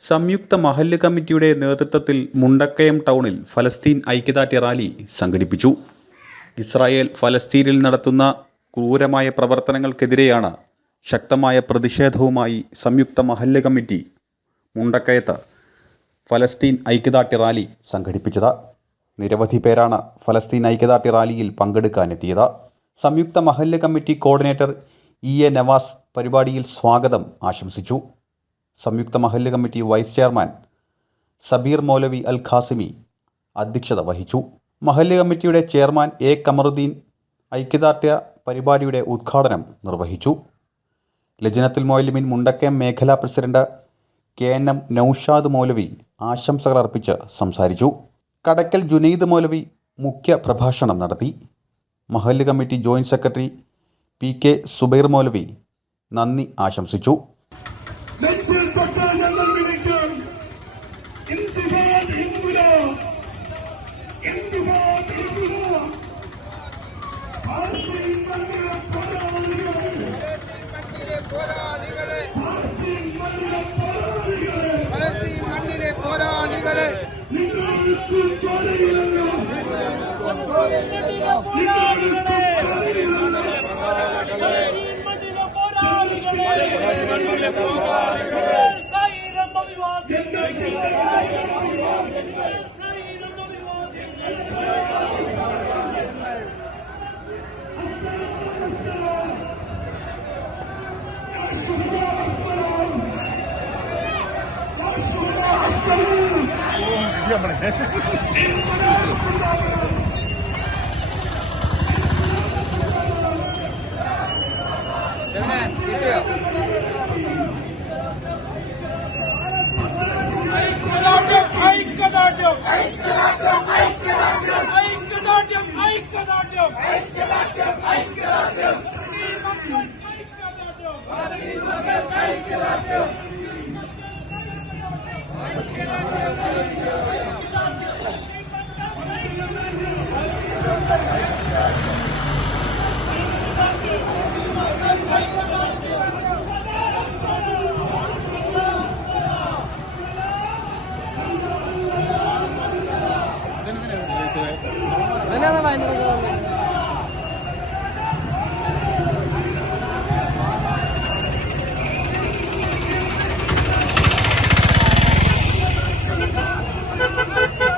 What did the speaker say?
സംയുക്ത മഹല്ല് കമ്മിറ്റിയുടെ നേതൃത്വത്തിൽ മുണ്ടക്കയം ടൗണിൽ ഫലസ്തീൻ ഐക്യദാർഢ്യ റാലി സംഘടിപ്പിച്ചു. ഇസ്രായേൽ ഫലസ്തീനിൽ നടത്തുന്ന ക്രൂരമായ പ്രവർത്തനങ്ങൾക്കെതിരെയാണ് ശക്തമായ പ്രതിഷേധവുമായി സംയുക്ത മഹല്ല് കമ്മിറ്റി മുണ്ടക്കയത്ത് ഫലസ്തീൻ ഐക്യദാർഢ്യ റാലി സംഘടിപ്പിച്ചത്. നിരവധി പേരാണ് ഫലസ്തീൻ ഐക്യദാർഢ്യ റാലിയിൽ പങ്കെടുക്കാനെത്തിയത്. സംയുക്ത മഹല്ല് committee coordinator E A Navas പരിപാടിയിൽ സ്വാഗതം ആശംസിച്ചു. സംയുക്ത മഹല്ല് കമ്മിറ്റി വൈസ് ചെയർമാൻ സബീർ മൗലവി അൽ ഖാസിമി അധ്യക്ഷത വഹിച്ചു. മഹല്ല് കമ്മിറ്റിയുടെ ചെയർമാൻ എ കമറുദ്ദീൻ ഐക്യദാർഢ്യ പരിപാടിയുടെ ഉദ്ഘാടനം നിർവഹിച്ചു. ലജനത്തിൽ മൗലമിൻ മുണ്ടക്കയം മേഖലാ president K N M Noushad മൗലവി ആശംസകൾ അർപ്പിച്ച് സംസാരിച്ചു. കടക്കൽ ജുനൈദ് മൗലവി മുഖ്യ പ്രഭാഷണം നടത്തി. മഹല്ല് committee joint secretary P K Zubair മൗലവി നന്ദി ആശംസിച്ചു. തൊട്ട് ഞങ്ങൾ വിളിക്കും ഇന്തിഫാദ് ഇൻകുലാബ് ഇന്തിഫാദ് ഇൻകുലാബ് ഫലസ്തീൻ മണ്ണിലെ പോരാളികളെ പലസ്തീൻ മണ്ണിലെ പോരാളികളെ പോരാളികളെ നിങ്ങൾക്കും ചോരയിലല്ല നിങ്ങൾക്കും ചോരയിലല്ല എവിടെ കിട്ടിയോ ഐക്യദാർഢ്യം ഐക്യദാർഢ്യം ഐക്യദാർഢ്യം ഐക്യദാർഢ്യം ഐക്യദാർഢ്യം ഐക്യദാർഢ്യം ഐക്യദാർഢ്യം അതിനാണല്ലോ അതിനുള്ള